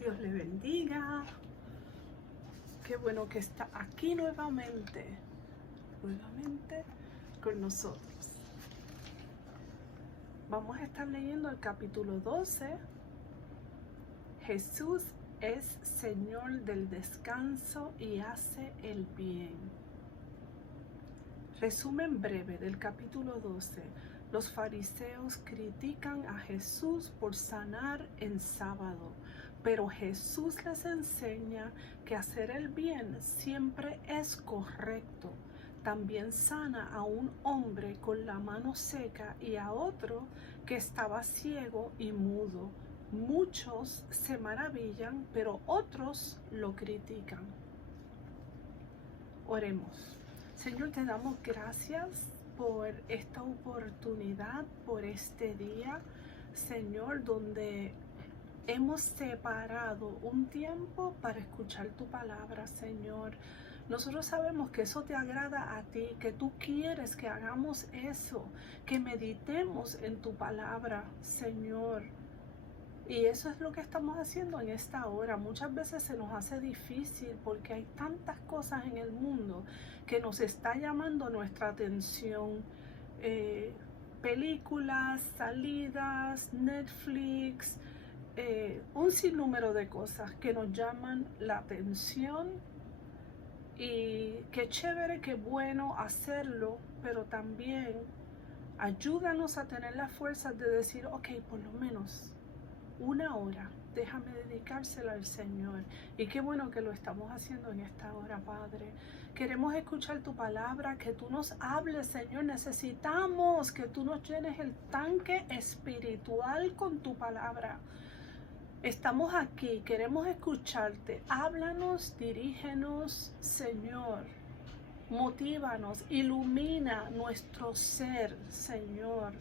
Dios le bendiga. Qué bueno que está aquí nuevamente con nosotros. Vamos a estar leyendo el capítulo 12. Jesús es Señor del descanso y hace el bien. Resumen breve del capítulo 12. Los fariseos critican a Jesús por sanar en sábado, pero Jesús les enseña que hacer el bien siempre es correcto. También sana a un hombre con la mano seca y a otro que estaba ciego y mudo. Muchos se maravillan, pero otros lo critican. Oremos. Señor, te damos gracias por esta oportunidad, por este día, Señor, donde hemos separado un tiempo para escuchar tu palabra, Señor. Nosotros sabemos que eso te agrada a ti, que tú quieres que hagamos eso, que meditemos en tu palabra, Señor. Y eso es lo que estamos haciendo en esta hora. Muchas veces se nos hace difícil porque hay tantas cosas en el mundo que nos está llamando nuestra atención. Películas, salidas, Netflix, un sinnúmero de cosas que nos llaman la atención. Y qué chévere, qué bueno hacerlo, pero también ayúdanos a tener la fuerza de decir, ok, por lo menos una hora, déjame dedicársela al Señor. Y qué bueno que lo estamos haciendo en esta hora, Padre. Queremos escuchar tu palabra, que tú nos hables, Señor. Necesitamos que tú nos llenes el tanque espiritual con tu palabra. Estamos aquí, queremos escucharte. Háblanos, dirígenos, Señor. Motívanos, ilumina nuestro ser, Señor.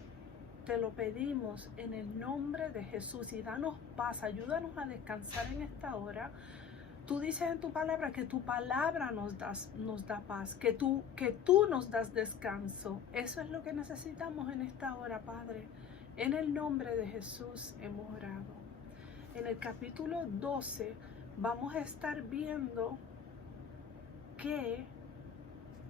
Te lo pedimos en el nombre de Jesús y danos paz, ayúdanos a descansar en esta hora. Tú dices en tu palabra que tu palabra nos da paz, que tú nos das descanso. Eso es lo que necesitamos en esta hora, Padre. En el nombre de Jesús hemos orado. En el capítulo 12 vamos a estar viendo que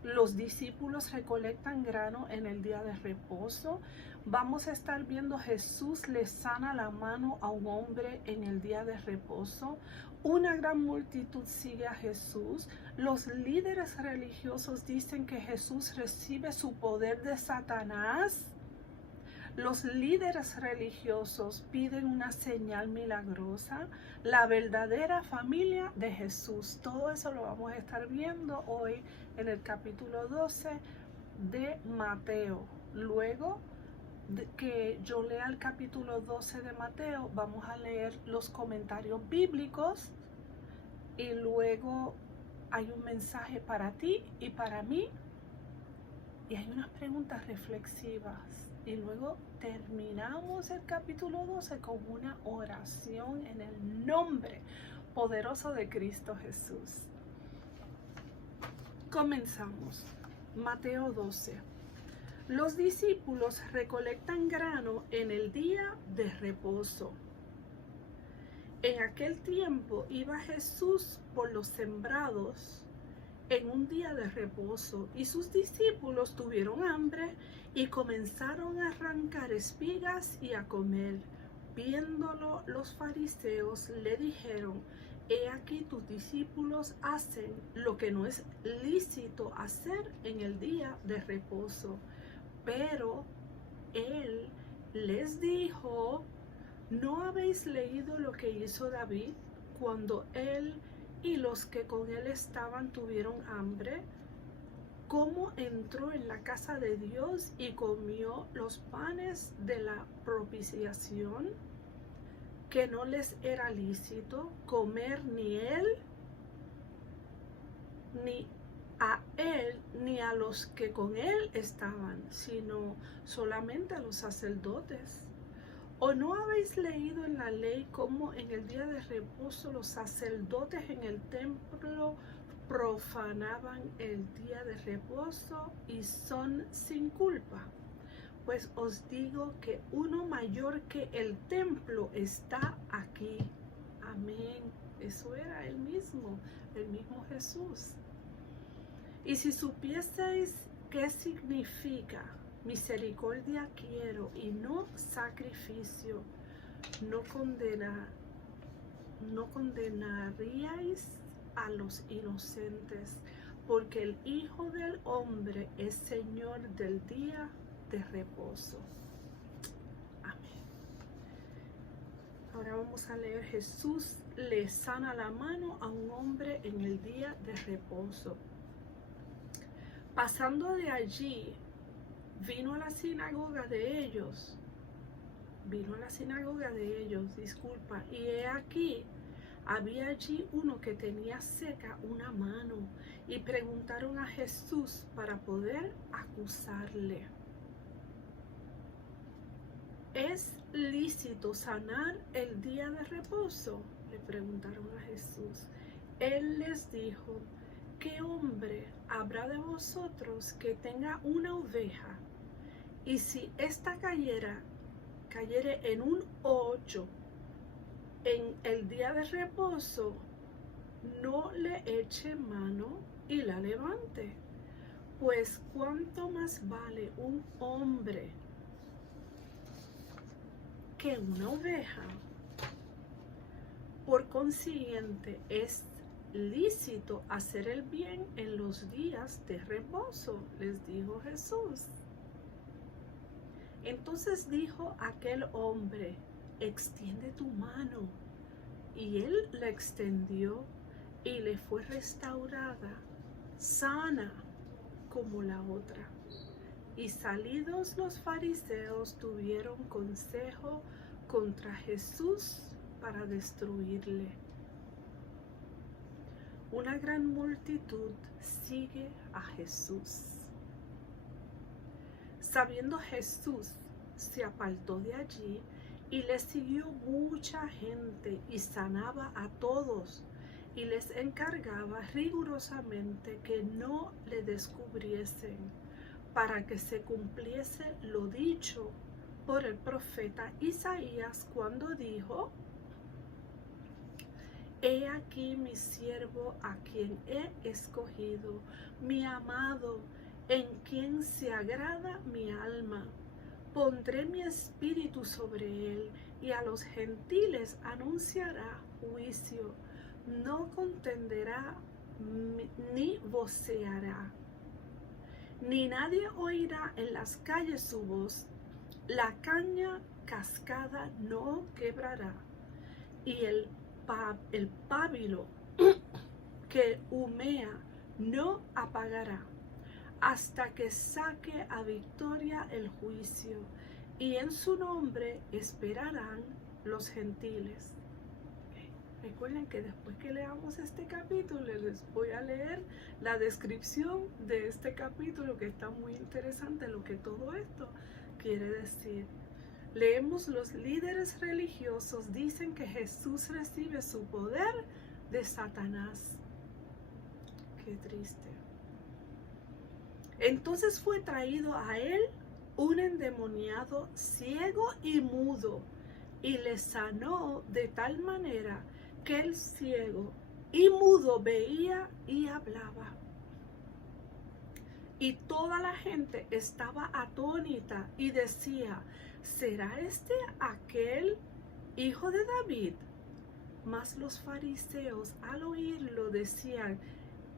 los discípulos recolectan grano en el día de reposo. Vamos a estar viendo Jesús le sana la mano a un hombre en el día de reposo. Una gran multitud sigue a Jesús. Los líderes religiosos dicen que Jesús recibe su poder de Satanás. Los líderes religiosos piden una señal milagrosa, la verdadera familia de Jesús. Todo eso lo vamos a estar viendo hoy en el capítulo 12 de Mateo. Luego de que yo lea el capítulo 12 de Mateo, vamos a leer los comentarios bíblicos y luego hay un mensaje para ti y para mí y hay unas preguntas reflexivas. Y luego terminamos el capítulo 12 con una oración en el nombre poderoso de Cristo Jesús. Comenzamos. Mateo 12. Los discípulos recolectan grano en el día de reposo. En aquel tiempo iba Jesús por los sembrados en un día de reposo, y sus discípulos tuvieron hambre y comenzaron a arrancar espigas y a comer. Viéndolo, los fariseos le dijeron: He aquí tus discípulos hacen lo que no es lícito hacer en el día de reposo. Pero él les dijo: ¿No habéis leído lo que hizo David cuando él y los que con él estaban tuvieron hambre? ¿Cómo entró en la casa de Dios y comió los panes de la propiciación, que no les era lícito comer ni él, ni a él, ni a los que con él estaban, sino solamente a los sacerdotes? ¿O no habéis leído en la ley cómo en el día de reposo los sacerdotes en el templo profanaban el día de reposo y son sin culpa? Pues os digo que uno mayor que el templo está aquí. Amén. Eso era el mismo Jesús. Y si supieseis qué significa misericordia quiero y no sacrificio, no condenaríais a los inocentes, porque el Hijo del Hombre es Señor del día de reposo. Amén. Ahora vamos a leer: Jesús le sana la mano a un hombre en el día de reposo. Pasando de allí, vino a la sinagoga de ellos, y he aquí, había allí uno que tenía seca una mano, y preguntaron a Jesús para poder acusarle: ¿es lícito sanar el día de reposo? Le preguntaron a Jesús. Él les dijo: ¿qué hombre habrá de vosotros que tenga una oveja, y si ésta cayere en un hoyo en el día de reposo, no le eche mano y la levante? Pues cuánto más vale un hombre que una oveja. Por consiguiente, es lícito hacer el bien en los días de reposo, les dijo Jesús. Entonces dijo aquel hombre: extiende tu mano. Y él la extendió, y le fue restaurada, sana como la otra. Y salidos los fariseos tuvieron consejo contra Jesús para destruirle. Una gran multitud sigue a Jesús. Sabiendo Jesús, se apartó de allí y le siguió mucha gente, y sanaba a todos, y les encargaba rigurosamente que no le descubriesen, para que se cumpliese lo dicho por el profeta Isaías, cuando dijo: he aquí mi siervo, a quien he escogido, mi amado, en quien se agrada mi alma. Pondré mi espíritu sobre él, y a los gentiles anunciará juicio. No contenderá ni voceará, ni nadie oirá en las calles su voz. La caña cascada no quebrará, y el pábilo que humea no apagará, hasta que saque a victoria el juicio, y en su nombre esperarán los gentiles. Recuerden que después que leamos este capítulo, les voy a leer la descripción de este capítulo, que está muy interesante lo que todo esto quiere decir. Leemos: los líderes religiosos dicen que Jesús recibe su poder de Satanás. Qué triste. Entonces fue traído a él un endemoniado ciego y mudo, y le sanó de tal manera que el ciego y mudo veía y hablaba. Y toda la gente estaba atónita y decía: ¿será este aquel hijo de David? Mas los fariseos, al oírlo, decían: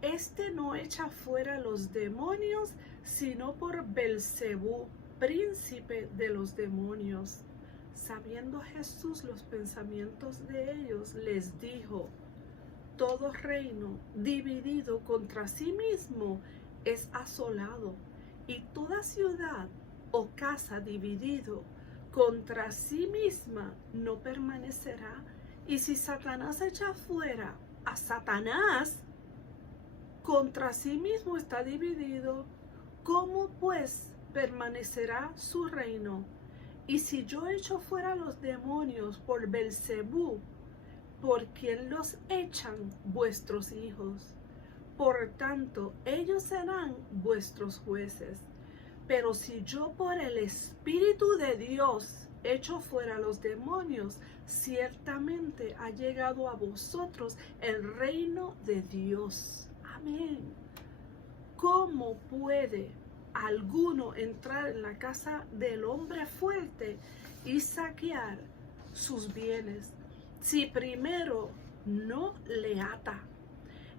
este no echa fuera los demonios, sino por Belcebú, príncipe de los demonios. Sabiendo Jesús los pensamientos de ellos, les dijo: todo reino dividido contra sí mismo es asolado, y toda ciudad o casa dividido contra sí misma no permanecerá. Y si Satanás echa fuera a Satanás, contra sí mismo está dividido. ¿Cómo pues permanecerá su reino? Y si yo echo fuera los demonios por Belcebú, ¿por quién los echan vuestros hijos? Por tanto, ellos serán vuestros jueces. Pero si yo por el Espíritu de Dios hecho fuera los demonios, ciertamente ha llegado a vosotros el reino de Dios. Amén. ¿Cómo puede alguno entrar en la casa del hombre fuerte y saquear sus bienes si primero no le ata?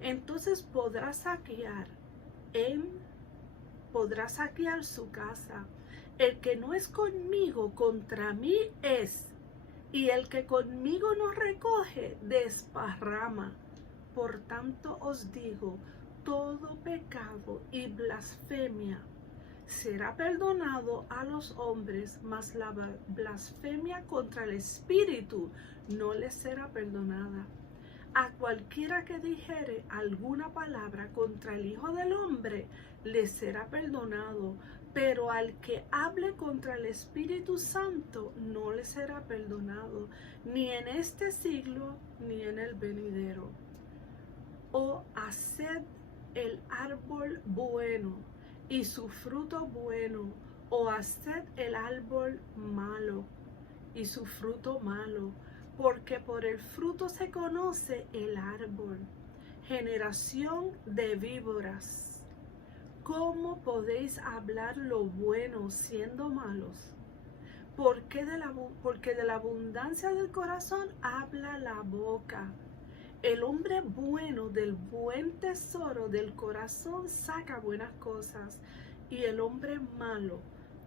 Entonces podrá saquear su casa. El que no es conmigo, contra mí es, y el que conmigo no recoge, desparrama. Por tanto os digo, todo pecado y blasfemia será perdonado a los hombres, mas la blasfemia contra el Espíritu no les será perdonada. A cualquiera que dijere alguna palabra contra el Hijo del Hombre, le será perdonado, pero al que hable contra el Espíritu Santo, no le será perdonado, ni en este siglo, ni en el venidero. O haced el árbol bueno y su fruto bueno, o haced el árbol malo y su fruto malo, porque por el fruto se conoce el árbol. Generación de víboras, ¿cómo podéis hablar lo bueno siendo malos? Porque de la abundancia del corazón habla la boca. El hombre bueno del buen tesoro del corazón saca buenas cosas, y el hombre malo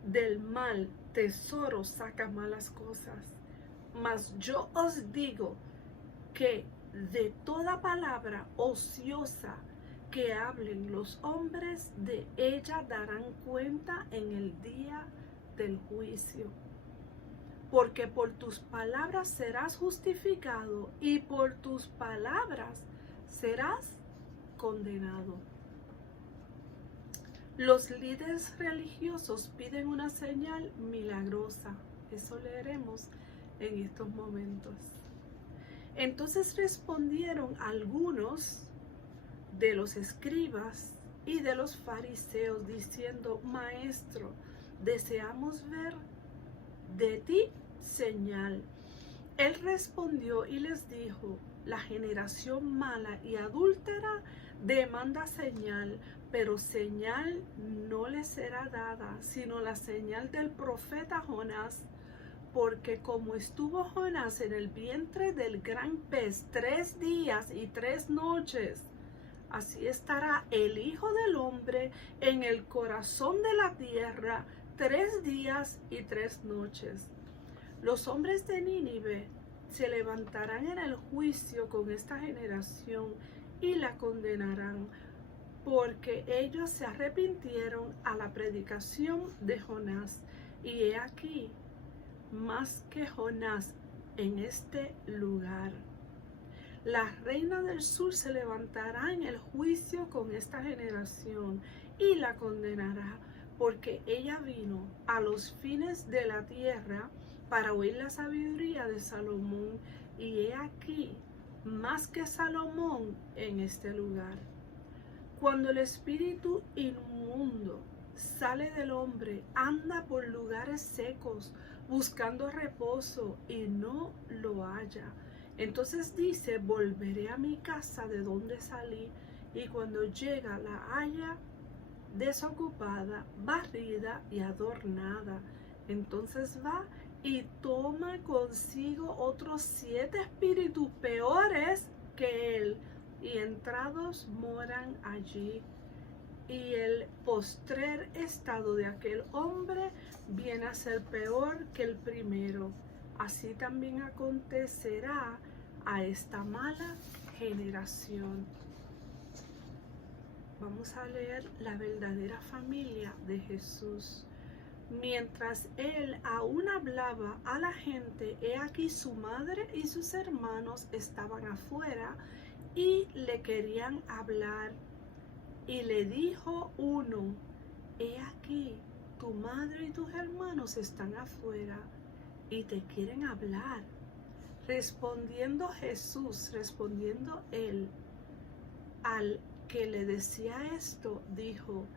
del mal tesoro saca malas cosas. Mas yo os digo que de toda palabra ociosa que hablen los hombres, de ella darán cuenta en el día del juicio. Porque por tus palabras serás justificado y por tus palabras serás condenado. Los líderes religiosos piden una señal milagrosa. Eso leeremos en estos momentos. Entonces respondieron algunos de los escribas y de los fariseos diciendo: Maestro, deseamos ver de ti señal. Él respondió y les dijo: la generación mala y adúltera demanda señal, pero señal no le será dada, sino la señal del profeta Jonás. Porque como estuvo Jonás en el vientre del gran pez 3 días y 3 noches, así estará el Hijo del Hombre en el corazón de la tierra 3 días y 3 noches. Los hombres de Nínive se levantarán en el juicio con esta generación y la condenarán, porque ellos se arrepintieron a la predicación de Jonás. Y he aquí, más que Jonás en este lugar. La reina del sur se levantará en el juicio con esta generación y la condenará, porque ella vino a los fines de la tierra para oír la sabiduría de Salomón, y he aquí más que Salomón en este lugar. Cuando el espíritu inmundo sale del hombre, anda por lugares secos, buscando reposo, y no lo halla. Entonces dice: volveré a mi casa de donde salí, y cuando llega la halla desocupada, barrida y adornada. Entonces va y toma consigo otros 7 espíritus peores que él, y entrados moran allí. Y el postrer estado de aquel hombre viene a ser peor que el primero. Así también acontecerá a esta mala generación. Vamos a leer la verdadera familia de Jesús. Mientras él aún hablaba a la gente, he aquí su madre y sus hermanos estaban afuera y le querían hablar. Y le dijo uno: he aquí, tu madre y tus hermanos están afuera y te quieren hablar. Respondiendo él, al que le decía esto, dijo: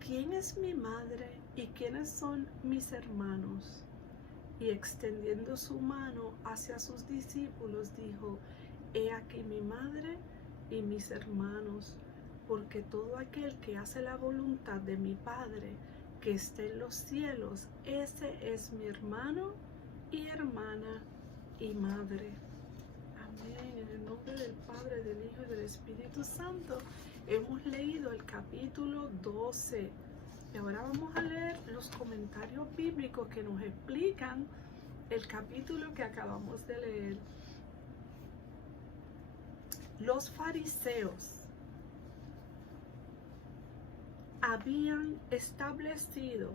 ¿quién es mi madre y quiénes son mis hermanos? y extendiendo su mano hacia sus discípulos, dijo: He aquí mi madre y mis hermanos, porque todo aquel que hace la voluntad de mi Padre que está en los cielos, ese es mi hermano y hermana y madre. Amén. En el nombre del Padre, del Hijo y del Espíritu Santo, hemos leído el capítulo 12. Y ahora vamos a leer los comentarios bíblicos que nos explican el capítulo que acabamos de leer. Los fariseos habían establecido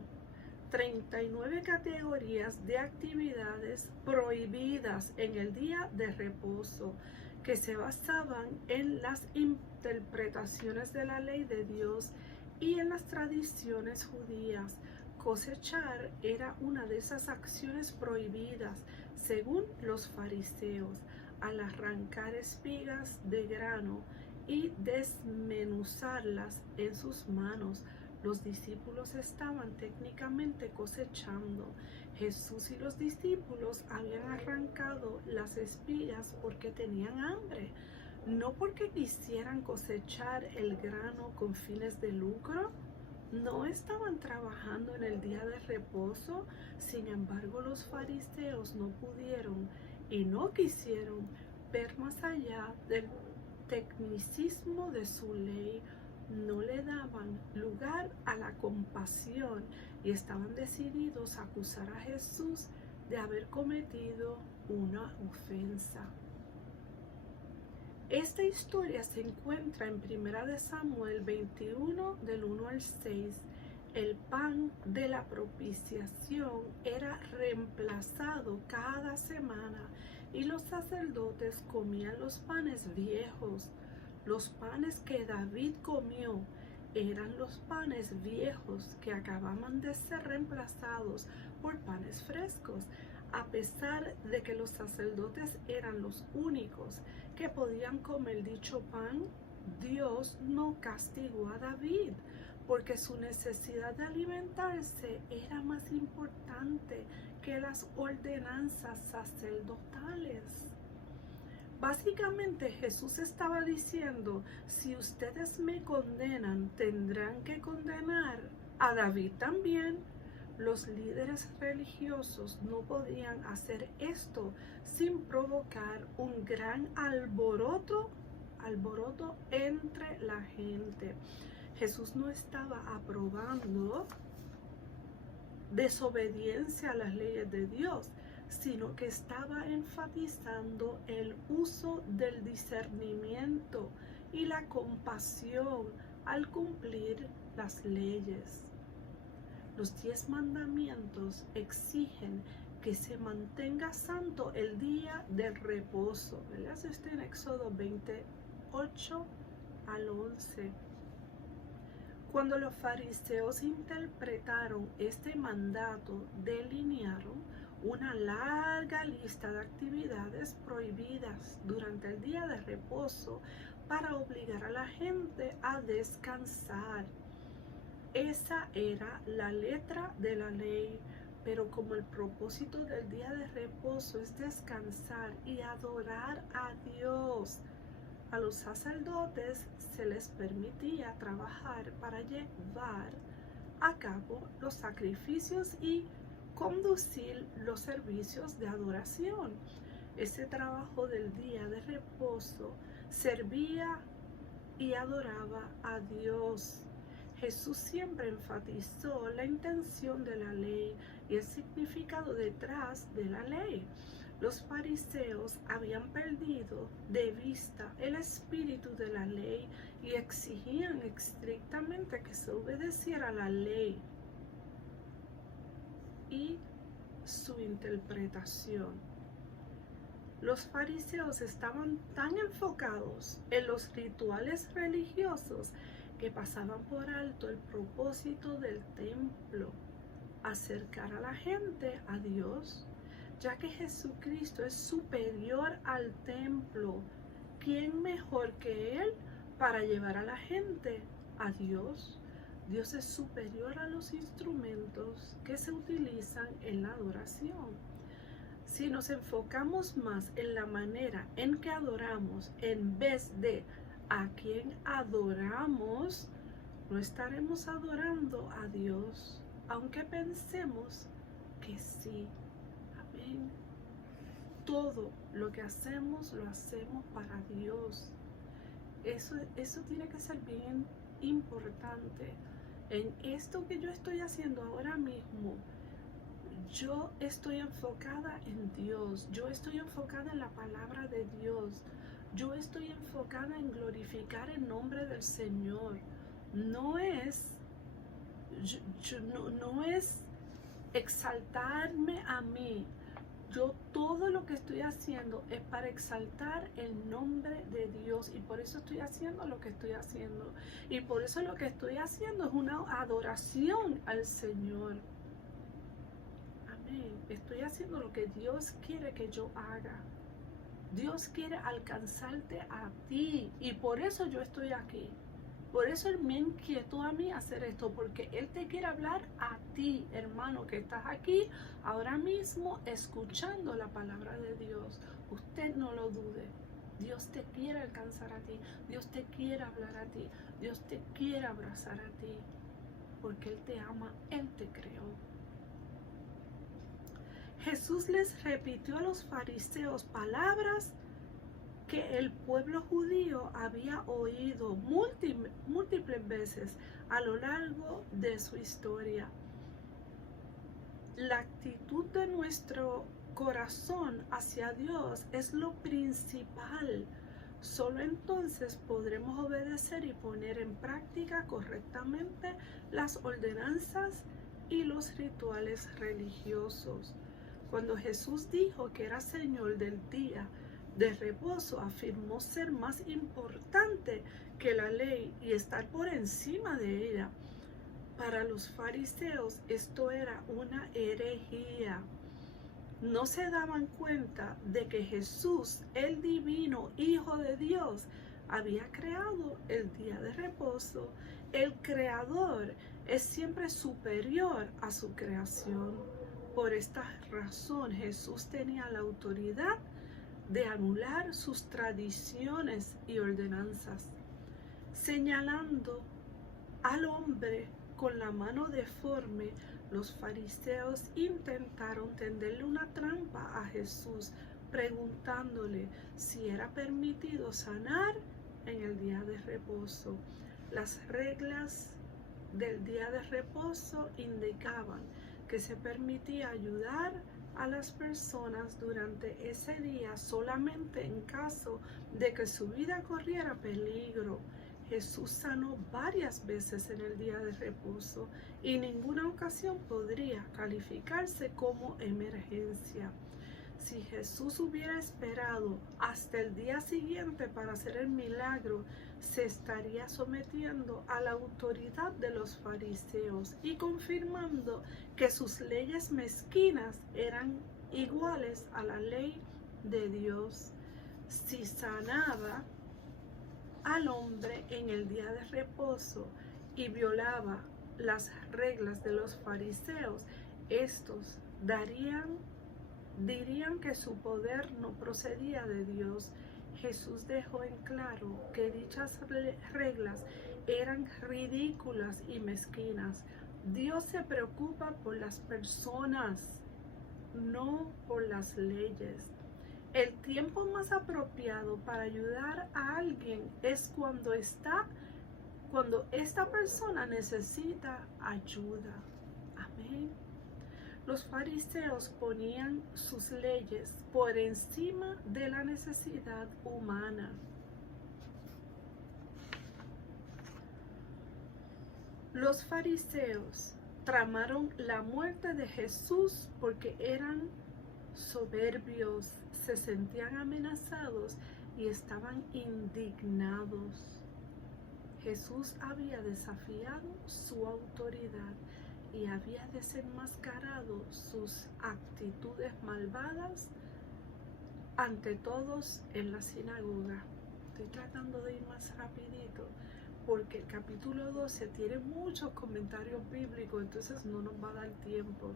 39 categorías de actividades prohibidas en el día de reposo, que se basaban en las interpretaciones de la ley de Dios y en las tradiciones judías. Cosechar era una de esas acciones prohibidas, según los fariseos. Al arrancar espigas de grano y desmenuzarlas en sus manos, los discípulos estaban técnicamente cosechando. Jesús y los discípulos habían arrancado las espigas porque tenían hambre, no porque quisieran cosechar el grano con fines de lucro. No estaban trabajando en el día de reposo. Sin embargo, los fariseos no pudieron y no quisieron ver más allá del tecnicismo de su ley. No le daban lugar a la compasión y estaban decididos a acusar a Jesús de haber cometido una ofensa. Esta historia se encuentra en 1 Samuel 21, del 1 al 6. El pan de la propiciación era reemplazado cada semana y los sacerdotes comían los panes viejos. Los panes que David comió eran los panes viejos que acababan de ser reemplazados por panes frescos. A pesar de que los sacerdotes eran los únicos que podían comer dicho pan, Dios no castigó a David, porque su necesidad de alimentarse era más importante que las ordenanzas sacerdotales. Básicamente Jesús estaba diciendo: si ustedes me condenan, tendrán que condenar a David también. Los líderes religiosos no podían hacer esto sin provocar un gran alboroto entre la gente. Jesús no estaba aprobando desobediencia a las leyes de Dios, sino que estaba enfatizando el uso del discernimiento y la compasión al cumplir las leyes. Los 10 mandamientos exigen que se mantenga santo el día del reposo. Eso está en Éxodo 28 al 11. Cuando los fariseos interpretaron este mandato, delinearon una larga lista de actividades prohibidas durante el día de reposo para obligar a la gente a descansar. Esa era la letra de la ley, pero como el propósito del día de reposo es descansar y adorar a Dios, a los sacerdotes se les permitía trabajar para llevar a cabo los sacrificios y conducir los servicios de adoración. Ese trabajo del día de reposo servía y adoraba a Dios. Jesús siempre enfatizó la intención de la ley y el significado detrás de la ley. Los fariseos habían perdido de vista el espíritu de la ley y exigían estrictamente que se obedeciera la ley y su interpretación. Los fariseos estaban tan enfocados en los rituales religiosos que pasaban por alto el propósito del templo: acercar a la gente a Dios, ya que Jesucristo es superior al templo. ¿Quién mejor que Él para llevar a la gente a Dios? Dios es superior a los instrumentos que se utilizan en la adoración. Si nos enfocamos más en la manera en que adoramos en vez de a quién adoramos, no estaremos adorando a Dios, aunque pensemos que sí. Amén. Todo lo que hacemos, lo hacemos para Dios. Eso tiene que ser bien importante. En esto que yo estoy haciendo ahora mismo, yo estoy enfocada en Dios, yo estoy enfocada en la palabra de Dios, yo estoy enfocada en glorificar el nombre del Señor. No es, no es exaltarme a mí. Yo todo lo que estoy haciendo es para exaltar el nombre de Dios, y por eso estoy haciendo lo que estoy haciendo. Y por eso lo que estoy haciendo es una adoración al Señor. Amén. Estoy haciendo lo que Dios quiere que yo haga. Dios quiere alcanzarte a ti, y por eso yo estoy aquí. Por eso Él me inquietó a mí hacer esto, porque Él te quiere hablar a ti, hermano, que estás aquí ahora mismo escuchando la palabra de Dios. Usted no lo dude. Dios te quiere alcanzar a ti. Dios te quiere hablar a ti. Dios te quiere abrazar a ti, porque Él te ama. Él te creó. Jesús les repitió a los fariseos palabras que el pueblo judío había oído múltiples veces a lo largo de su historia. La actitud de nuestro corazón hacia Dios es lo principal. Solo entonces podremos obedecer y poner en práctica correctamente las ordenanzas y los rituales religiosos. Cuando Jesús dijo que era Señor del día de reposo, afirmó ser más importante que la ley y estar por encima de ella. Para los fariseos esto era una herejía. No se daban cuenta de que Jesús, el divino Hijo de Dios, había creado el día de reposo. El Creador es siempre superior a su creación. Por esta razón, Jesús tenía la autoridad de anular sus tradiciones y ordenanzas, señalando al hombre con la mano deforme. Los fariseos intentaron tenderle una trampa a Jesús, preguntándole si era permitido sanar en el día de reposo. Las reglas del día de reposo indicaban que se permitía ayudar a las personas durante ese día solamente en caso de que su vida corriera peligro. Jesús sanó varias veces en el día de reposo y ninguna ocasión podría calificarse como emergencia. Si Jesús hubiera esperado hasta el día siguiente para hacer el milagro, se estaría sometiendo a la autoridad de los fariseos y confirmando que sus leyes mezquinas eran iguales a la ley de Dios. Si sanaba al hombre en el día de reposo y violaba las reglas de los fariseos, estos dirían que su poder no procedía de Dios. Jesús dejó en claro que dichas reglas eran ridículas y mezquinas. Dios se preocupa por las personas, no por las leyes. El tiempo más apropiado para ayudar a alguien es cuando esta persona necesita ayuda. Amén. Los fariseos ponían sus leyes por encima de la necesidad humana. Los fariseos tramaron la muerte de Jesús porque eran soberbios, se sentían amenazados y estaban indignados. Jesús había desafiado su autoridad y había desenmascarado sus actitudes malvadas ante todos en la sinagoga. Estoy tratando de ir más rapidito porque el capítulo 12 tiene muchos comentarios bíblicos, entonces no nos va a dar tiempo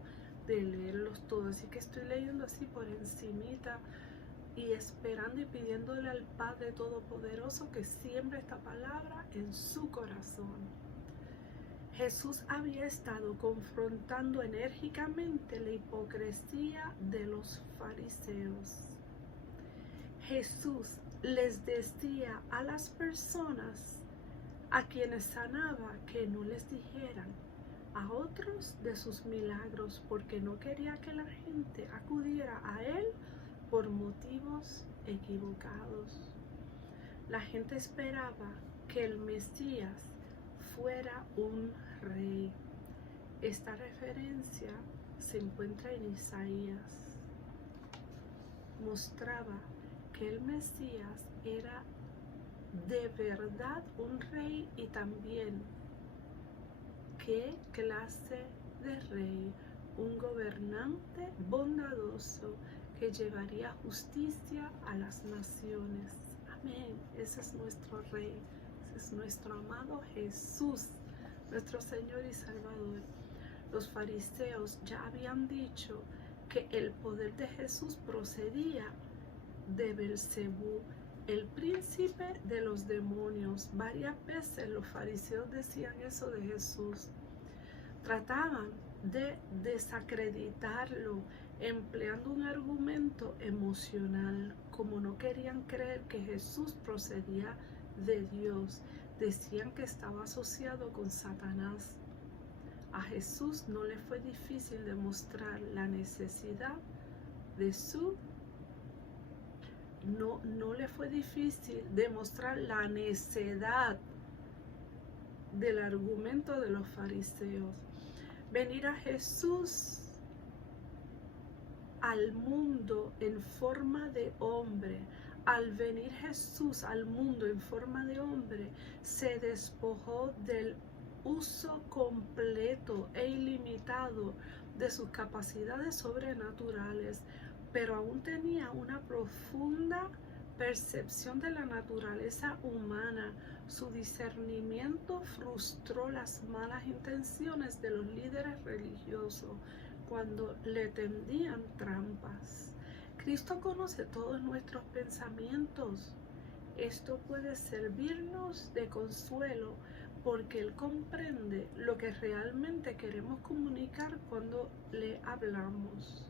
de leerlos todos, así que estoy leyendo así por encimita y esperando y pidiéndole al Padre Todopoderoso que siembre esta palabra en su corazón. Jesús había estado confrontando enérgicamente la hipocresía de los fariseos. Jesús les decía a las personas a quienes sanaba que no les dijeran a otros de sus milagros, porque no quería que la gente acudiera a él por motivos equivocados. La gente esperaba que el Mesías fuera un rey. Esta referencia se encuentra en Isaías. Mostraba que el Mesías era de verdad un rey, y también qué clase de rey, un gobernante bondadoso que llevaría justicia a las naciones. Amén. Ese es nuestro rey, ese es nuestro amado Jesús, nuestro Señor y Salvador. Los fariseos ya habían dicho que el poder de Jesús procedía de Belcebú, el príncipe de los demonios. Varias veces los fariseos decían eso de Jesús. Trataban de desacreditarlo empleando un argumento emocional. Como no querían creer que Jesús procedía de Dios, decían que estaba asociado con Satanás. A Jesús no le fue difícil demostrar la necesidad de no le fue difícil demostrar la necedad del argumento de los fariseos. Venir a Jesús al mundo en forma de hombre. Al venir Jesús al mundo en forma de hombre, se despojó del uso completo e ilimitado de sus capacidades sobrenaturales, pero aún tenía una profunda percepción de la naturaleza humana. Su discernimiento frustró las malas intenciones de los líderes religiosos cuando le tendían trampas. Cristo conoce todos nuestros pensamientos. Esto puede servirnos de consuelo porque Él comprende lo que realmente queremos comunicar cuando le hablamos.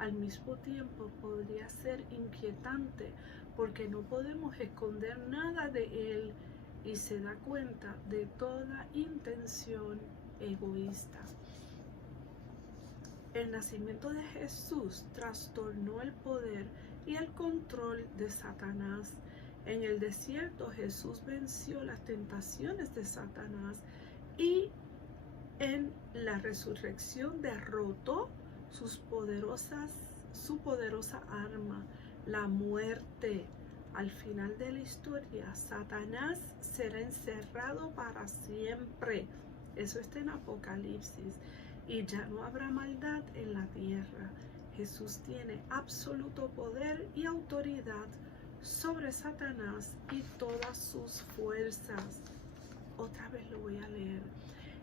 Al mismo tiempo podría ser inquietante porque no podemos esconder nada de Él y se da cuenta de toda intención egoísta. El nacimiento de Jesús trastornó el poder y el control de Satanás. En el desierto Jesús venció las tentaciones de Satanás y en la resurrección derrotó su poderosa arma, la muerte. Al final de la historia, Satanás será encerrado para siempre. Eso está en Apocalipsis. Y ya no habrá maldad en la tierra. Jesús tiene absoluto poder y autoridad sobre Satanás y todas sus fuerzas. Otra vez lo voy a leer.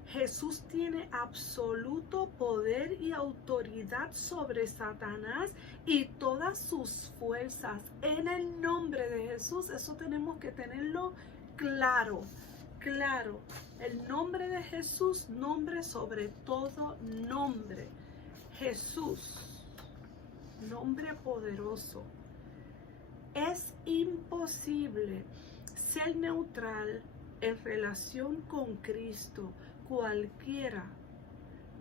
Jesús tiene absoluto poder y autoridad sobre Satanás y todas sus fuerzas. En el nombre de Jesús, eso tenemos que tenerlo claro. Claro, el nombre de Jesús, nombre sobre todo nombre. Jesús, nombre poderoso. Es imposible ser neutral en relación con Cristo. Cualquiera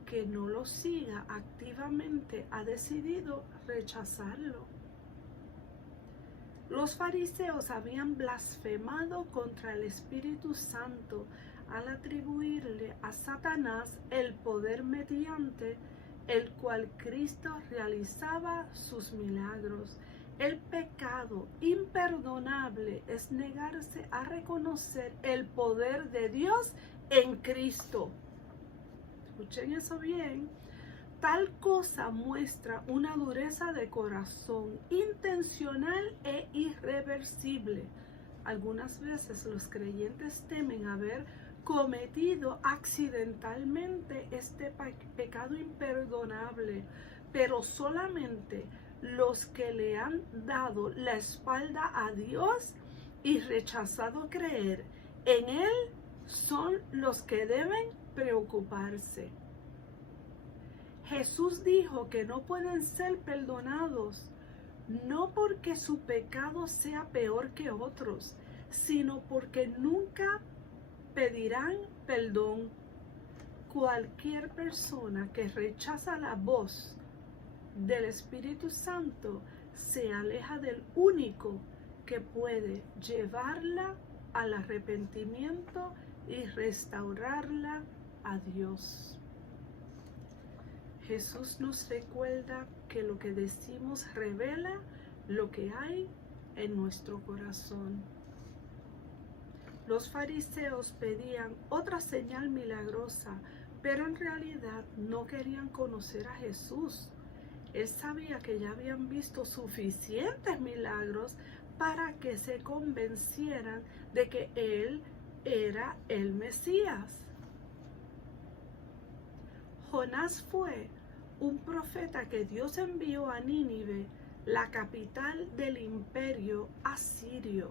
que no lo siga activamente ha decidido rechazarlo. Los fariseos habían blasfemado contra el Espíritu Santo al atribuirle a Satanás el poder mediante el cual Cristo realizaba sus milagros. El pecado imperdonable es negarse a reconocer el poder de Dios en Cristo. Escuchen eso bien. Tal cosa muestra una dureza de corazón intencional e irreversible. Algunas veces los creyentes temen haber cometido accidentalmente este pecado imperdonable, pero solamente los que le han dado la espalda a Dios y rechazado creer en Él son los que deben preocuparse. Jesús dijo que no pueden ser perdonados, no porque su pecado sea peor que otros, sino porque nunca pedirán perdón. Cualquier persona que rechaza la voz del Espíritu Santo se aleja del único que puede llevarla al arrepentimiento y restaurarla a Dios. Jesús nos recuerda que lo que decimos revela lo que hay en nuestro corazón. Los fariseos pedían otra señal milagrosa, pero en realidad no querían conocer a Jesús. Él sabía que ya habían visto suficientes milagros para que se convencieran de que Él era el Mesías. Jonás fue un profeta que Dios envió a Nínive, la capital del imperio asirio,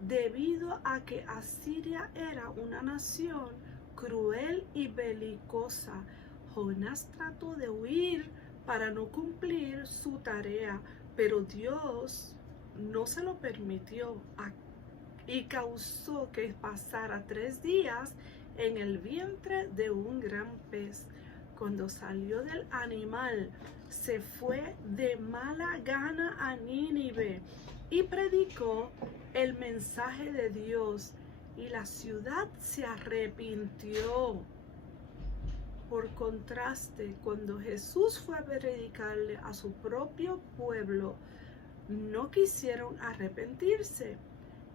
debido a que Asiria era una nación cruel y belicosa. Jonás trató de huir para no cumplir su tarea, pero Dios no se lo permitió y causó que pasara 3 días en el vientre de un gran pez. Cuando salió del animal, se fue de mala gana a Nínive y predicó el mensaje de Dios, y la ciudad se arrepintió. Por contraste, cuando Jesús fue a predicarle a su propio pueblo, no quisieron arrepentirse.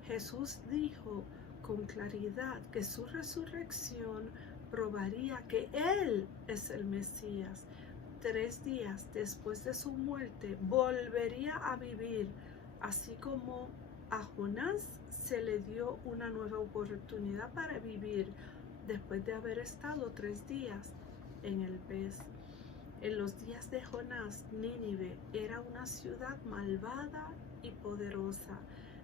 Jesús dijo con claridad que su resurrección probaría que Él es el Mesías. 3 días después de su muerte volvería a vivir, así como a Jonás se le dio una nueva oportunidad para vivir después de haber estado 3 días en el pez. En los días de Jonás, Nínive era una ciudad malvada y poderosa.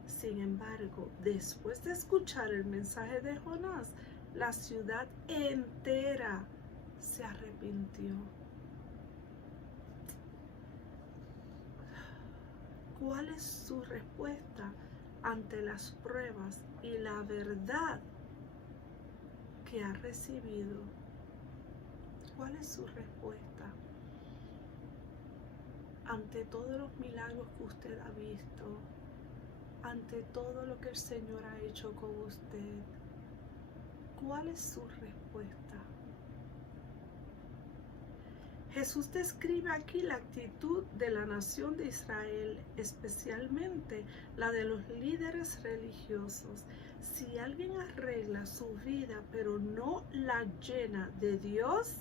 Sin embargo, después de escuchar el mensaje de Jonás, la ciudad entera se arrepintió. ¿Cuál es su respuesta ante las pruebas y la verdad que ha recibido? ¿Cuál es su respuesta ante todos los milagros que usted ha visto? Ante todo lo que el Señor ha hecho con usted, ¿cuál es su respuesta? Jesús describe aquí la actitud de la nación de Israel, especialmente la de los líderes religiosos. Si alguien arregla su vida pero no la llena de Dios,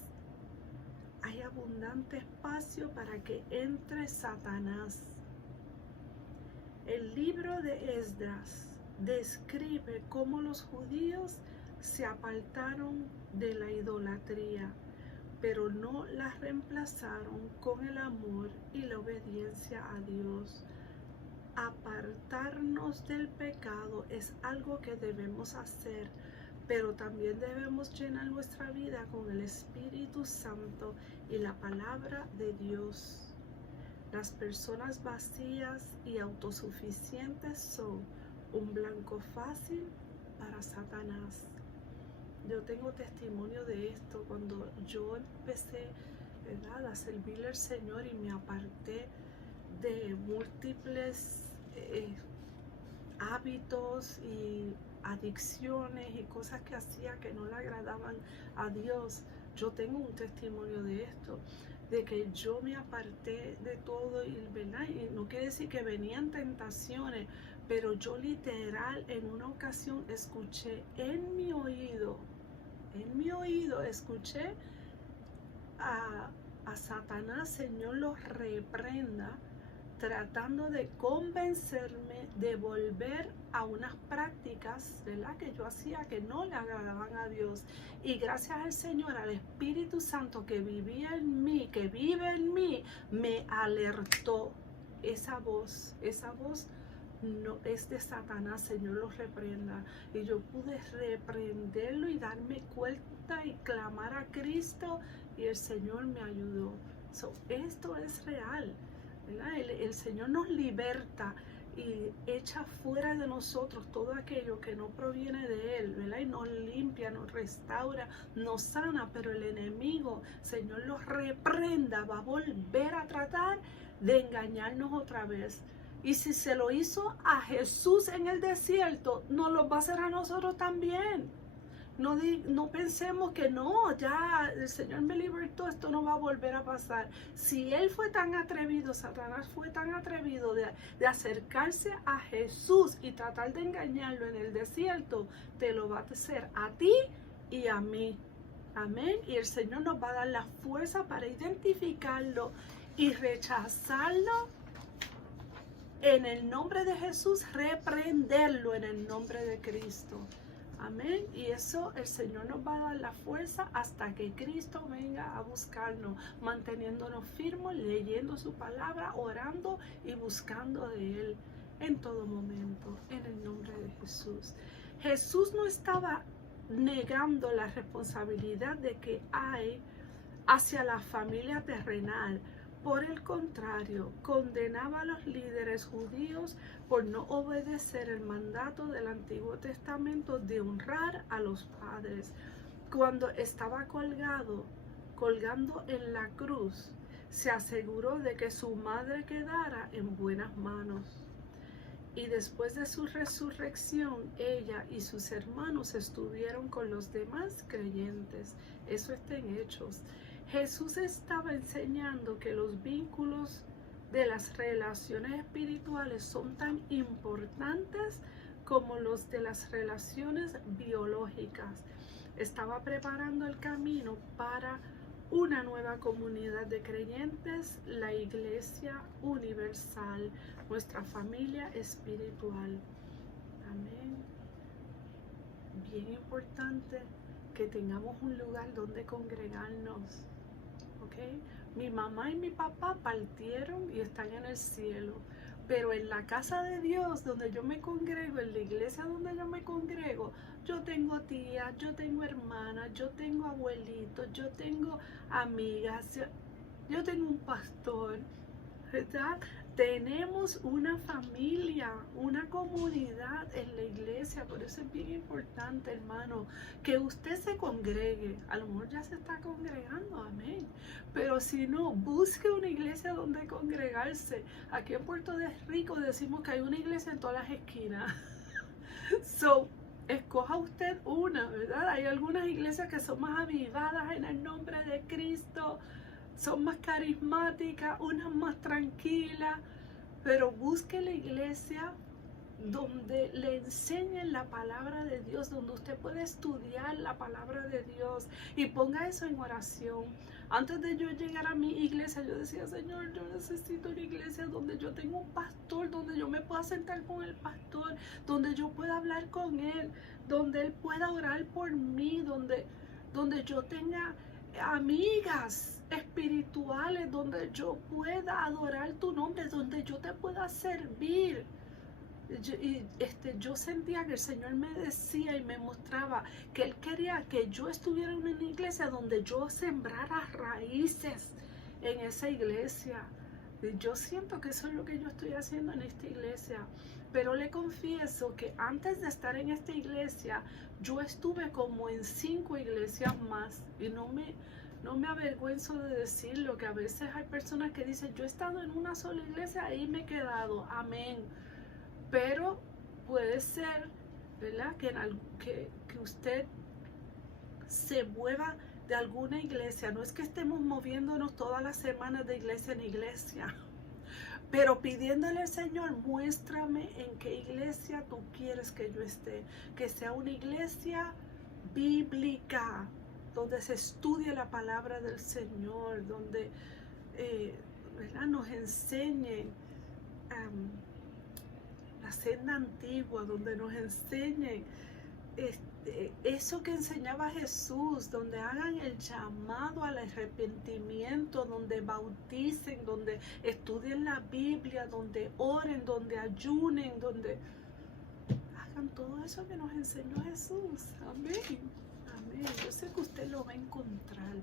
hay abundante espacio para que entre Satanás. El libro de Esdras describe cómo los judíos se apartaron de la idolatría, pero no la reemplazaron con el amor y la obediencia a Dios. Apartarnos del pecado es algo que debemos hacer, pero también debemos llenar nuestra vida con el Espíritu Santo y la palabra de Dios. Las personas vacías y autosuficientes son un blanco fácil para Satanás. Yo tengo testimonio de esto. Cuando yo empecé, ¿verdad?, a servirle al Señor y me aparté de múltiples hábitos y adicciones y cosas que hacía que no le agradaban a Dios. Yo tengo un testimonio de esto, de que yo me aparté de todo, y, ¿verdad?, y no quiere decir que venían tentaciones, pero yo literal en una ocasión escuché en mi oído, escuché a Satanás: Señor, los reprenda, tratando de convencerme de volver a unas prácticas, ¿verdad?, que yo hacía que no le agradaban a Dios. Y gracias al Señor, al Espíritu Santo que vivía en mí, que vive en mí, me alertó. Esa voz no es de Satanás, Señor los reprenda. Y yo pude reprenderlo y darme cuenta y clamar a Cristo, y el Señor me ayudó. Esto es real, ¿verdad? El Señor nos liberta y echa fuera de nosotros todo aquello que no proviene de Él, ¿verdad? Y nos limpia, nos restaura, nos sana, pero el enemigo, Señor los reprenda, va a volver a tratar de engañarnos otra vez. Y si se lo hizo a Jesús en el desierto, nos lo va a hacer a nosotros también. No pensemos que no, ya el Señor me libertó, esto no va a volver a pasar. Si Él fue tan atrevido, Satanás fue tan atrevido de acercarse a Jesús y tratar de engañarlo en el desierto, te lo va a hacer a ti y a mí. Amén. Y el Señor nos va a dar la fuerza para identificarlo y rechazarlo en el nombre de Jesús, reprenderlo en el nombre de Cristo. Amén. Y eso el Señor nos va a dar la fuerza hasta que Cristo venga a buscarnos, manteniéndonos firmes, leyendo su palabra, orando y buscando de Él en todo momento, en el nombre de Jesús. Jesús no estaba negando la responsabilidad de que hay hacia la familia terrenal. Por el contrario, condenaba a los líderes judíos por no obedecer el mandato del Antiguo Testamento de honrar a los padres. Cuando estaba colgando en la cruz, se aseguró de que su madre quedara en buenas manos. Y después de su resurrección, ella y sus hermanos estuvieron con los demás creyentes. Eso está en Hechos. Jesús estaba enseñando que los vínculos de las relaciones espirituales son tan importantes como los de las relaciones biológicas. Estaba preparando el camino para una nueva comunidad de creyentes, la Iglesia Universal, nuestra familia espiritual. Amén. Bien importante que tengamos un lugar donde congregarnos. ¿Okay? Mi mamá y mi papá partieron y están en el cielo, pero en la casa de Dios donde yo me congrego, en la iglesia donde yo me congrego, yo tengo tías, yo tengo hermanas, yo tengo abuelitos, yo tengo amigas, yo tengo un pastor, ¿verdad? Tenemos una familia, una comunidad en la iglesia. Por eso es bien importante, hermano, que usted se congregue. A lo mejor ya se está congregando, amén. Pero si no, busque una iglesia donde congregarse. Aquí en Puerto Rico decimos que hay una iglesia en todas las esquinas. Escoja usted una, ¿verdad? Hay algunas iglesias que son más avivadas en el nombre de Cristo, son más carismáticas, unas más tranquilas, pero busque la iglesia donde le enseñen la palabra de Dios, donde usted puede estudiar la palabra de Dios, y ponga eso en oración. Antes de yo llegar a mi iglesia, yo decía, Señor, yo necesito una iglesia donde yo tenga un pastor, donde yo me pueda sentar con el pastor, donde yo pueda hablar con él, donde él pueda orar por mí, donde yo tenga amigas espirituales, donde yo pueda adorar tu nombre, donde yo te pueda servir. Yo sentía que el Señor me decía y me mostraba que Él quería que yo estuviera en una iglesia donde yo sembrara raíces en esa iglesia. Yo siento que eso es lo que yo estoy haciendo en esta iglesia, pero le confieso que antes de estar en esta iglesia, yo estuve como en 5 iglesias más, y no me avergüenzo de decirlo, que a veces hay personas que dicen, yo he estado en una sola iglesia, ahí me he quedado, amén. Pero puede ser, ¿verdad?, que usted se mueva de alguna iglesia. No es que estemos moviéndonos todas las semanas de iglesia en iglesia, pero pidiéndole al Señor, muéstrame en qué iglesia tú quieres que yo esté, que sea una iglesia bíblica, donde se estudie la palabra del Señor, donde ¿verdad?, nos enseñen la senda antigua, donde nos enseñen eso que enseñaba Jesús, donde hagan el llamado al arrepentimiento, donde bauticen, donde estudien la Biblia, donde oren, donde ayunen, donde hagan todo eso que nos enseñó Jesús. Amén. Amén. Yo sé que usted lo va a encontrar.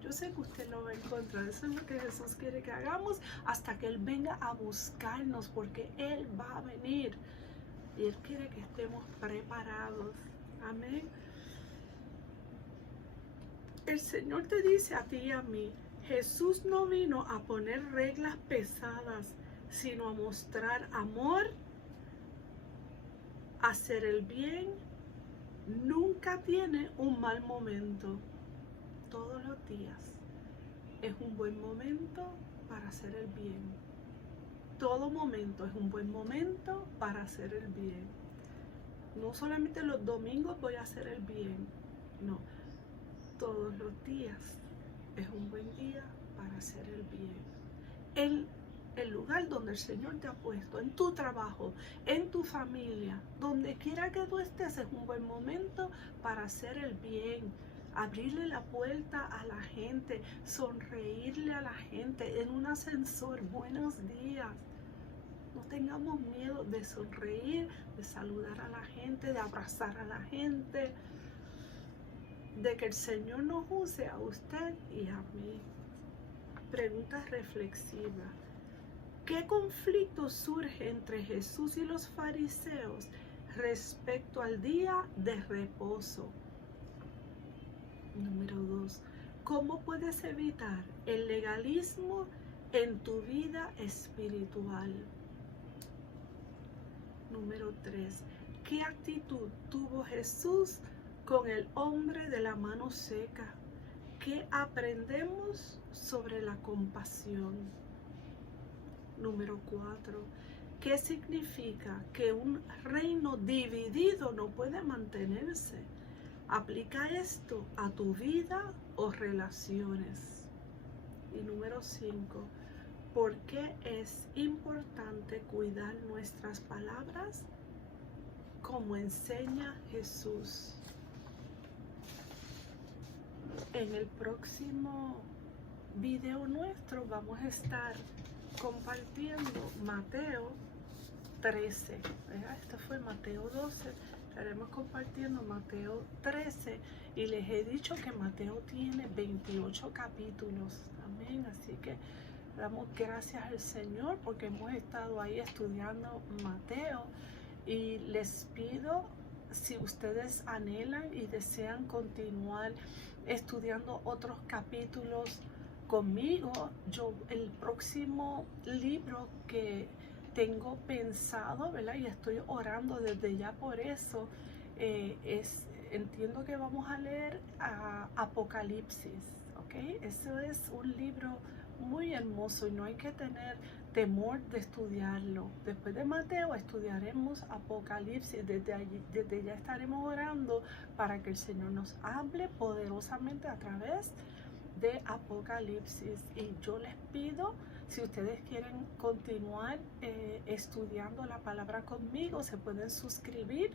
Yo sé que usted lo va a encontrar. Eso es lo que Jesús quiere que hagamos hasta que Él venga a buscarnos, porque Él va a venir y Él quiere que estemos preparados. Amén. El Señor te dice a ti y a mí, Jesús no vino a poner reglas pesadas, sino a mostrar amor, a hacer el bien. Nunca tiene un mal momento. Todos los días es un buen momento para hacer el bien. Todo momento es un buen momento para hacer el bien. No solamente los domingos voy a hacer el bien, no. Todos los días es un buen día para hacer el bien. El lugar donde el Señor te ha puesto, en tu trabajo, en tu familia, donde quiera que tú estés, es un buen momento para hacer el bien. Abrirle la puerta a la gente, sonreírle a la gente en un ascensor. Buenos días. No tengamos miedo de sonreír, de saludar a la gente, de abrazar a la gente, de que el Señor nos use a usted y a mí. Pregunta reflexiva. ¿Qué conflicto surge entre Jesús y los fariseos respecto al día de reposo? Número 2. ¿Cómo puedes evitar el legalismo en tu vida espiritual? Número 3. ¿Qué actitud tuvo Jesús con el hombre de la mano seca? ¿Qué aprendemos sobre la compasión? Número 4. ¿Qué significa que un reino dividido no puede mantenerse? ¿Aplica esto a tu vida o relaciones? Y número 5. ¿Por qué es importante cuidar nuestras palabras como enseña Jesús? En el próximo video nuestro vamos a estar compartiendo Mateo 13. Esto fue Mateo 12. Estaremos compartiendo Mateo 13 y les he dicho que Mateo tiene 28 capítulos. Amén. Así que damos gracias al Señor porque hemos estado ahí estudiando Mateo y les pido, si ustedes anhelan y desean continuar estudiando otros capítulos conmigo, el próximo libro que tengo pensado, ¿verdad? Y estoy orando desde ya por eso, entiendo que vamos a leer Apocalipsis, ¿ok? Eso es un libro muy hermoso y no hay que tener temor de estudiarlo. Después de Mateo estudiaremos Apocalipsis. Desde ya estaremos orando para que el Señor nos hable poderosamente a través de Apocalipsis. Y yo les pido, si ustedes quieren continuar estudiando la palabra conmigo, se pueden suscribir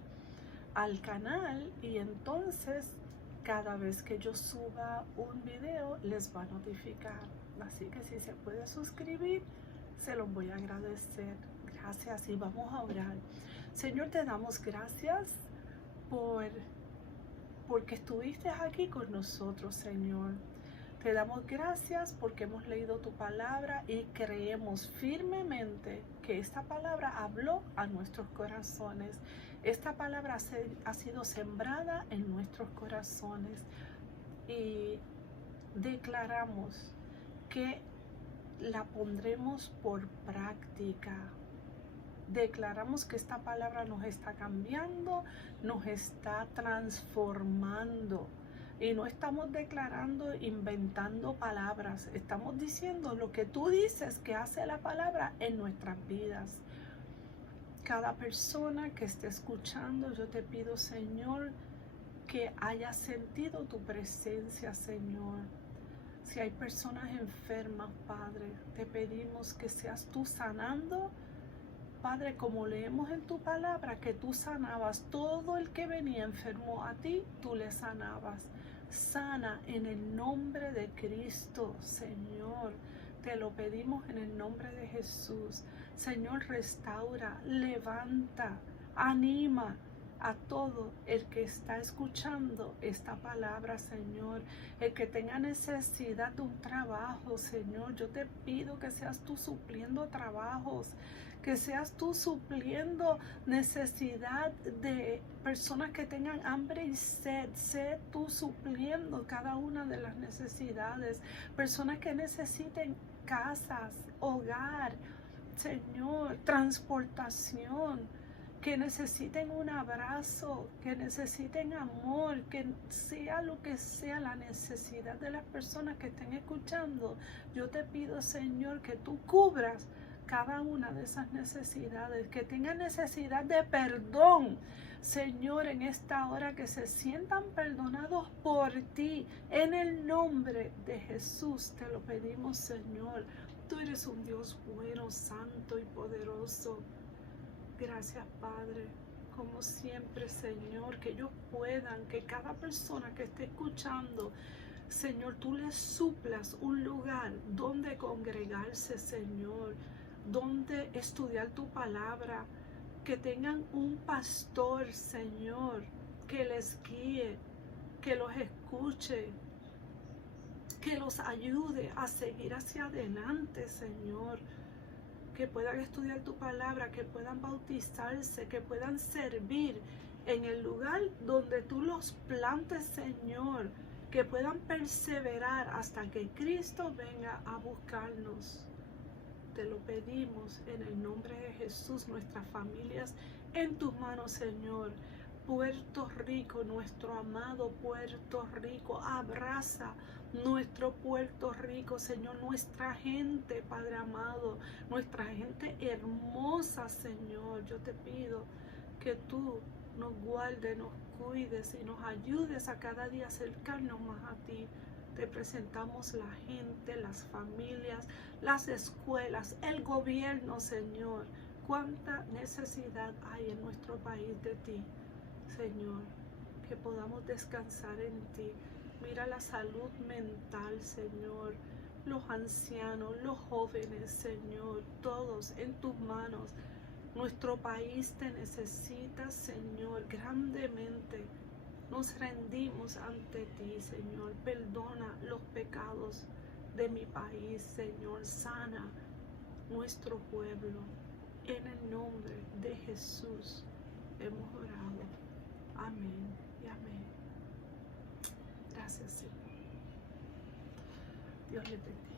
al canal y entonces cada vez que yo suba un video les va a notificar. Así que si se puede suscribir, se los voy a agradecer. Gracias y vamos a orar. Señor, te damos gracias porque estuviste aquí con nosotros, Señor. Te damos gracias porque hemos leído tu palabra y creemos firmemente que esta palabra habló a nuestros corazones. Esta palabra ha sido sembrada en nuestros corazones y declaramos que la pondremos por práctica. Declaramos que esta palabra nos está cambiando, nos está transformando. Y no estamos declarando, inventando palabras. Estamos diciendo lo que tú dices que hace la palabra en nuestras vidas. Cada persona que esté escuchando, yo te pido, Señor, que haya sentido tu presencia, Señor. Si hay personas enfermas, Padre, te pedimos que seas tú sanando Padre, como leemos en tu palabra, que tú sanabas todo el que venía enfermo a ti, tú le sanabas. Sana en el nombre de Cristo, Señor. Te lo pedimos en el nombre de Jesús. Señor, restaura, levanta, anima a todo el que está escuchando esta palabra, Señor. El que tenga necesidad de un trabajo, Señor, yo te pido que seas tú supliendo trabajos, que seas tú supliendo necesidad de personas que tengan hambre y sed. Sé tú supliendo cada una de las necesidades. Personas que necesiten casas, hogar, Señor, transportación, que necesiten un abrazo, que necesiten amor, que sea lo que sea la necesidad de las personas que estén escuchando. Yo te pido, Señor, que tú cubras cada una de esas necesidades, que tengan necesidad de perdón, Señor, en esta hora, que se sientan perdonados por ti. En el nombre de Jesús te lo pedimos, Señor. Tú eres un Dios bueno, santo y poderoso. Gracias, Padre. Como siempre, Señor, que ellos puedan, que cada persona que esté escuchando, Señor, tú les suplas un lugar donde congregarse, Señor, donde estudiar tu palabra, que tengan un pastor, Señor, que les guíe, que los escuche, que los ayude a seguir hacia adelante, Señor. Que puedan estudiar tu palabra, que puedan bautizarse, que puedan servir en el lugar donde tú los plantes, Señor. Que puedan perseverar hasta que Cristo venga a buscarnos. Te lo pedimos en el nombre de Jesús, nuestras familias en tus manos, Señor. Puerto Rico, nuestro amado Puerto Rico, abraza nuestro Puerto Rico, Señor, nuestra gente, Padre amado, nuestra gente hermosa, Señor. Yo te pido que tú nos guardes, nos cuides y nos ayudes a cada día acercarnos más a ti. Te presentamos la gente, las familias, las escuelas, el gobierno, Señor. Cuánta necesidad hay en nuestro país de ti, Señor, que podamos descansar en ti. Mira la salud mental, Señor, los ancianos, los jóvenes, Señor, todos en tus manos. Nuestro país te necesita, Señor, grandemente. Nos rendimos ante ti, Señor. Perdona los pecados de mi país, Señor. Sana nuestro pueblo. En el nombre de Jesús hemos orado. Amén y amén. Gracias, Señor. Dios le bendiga.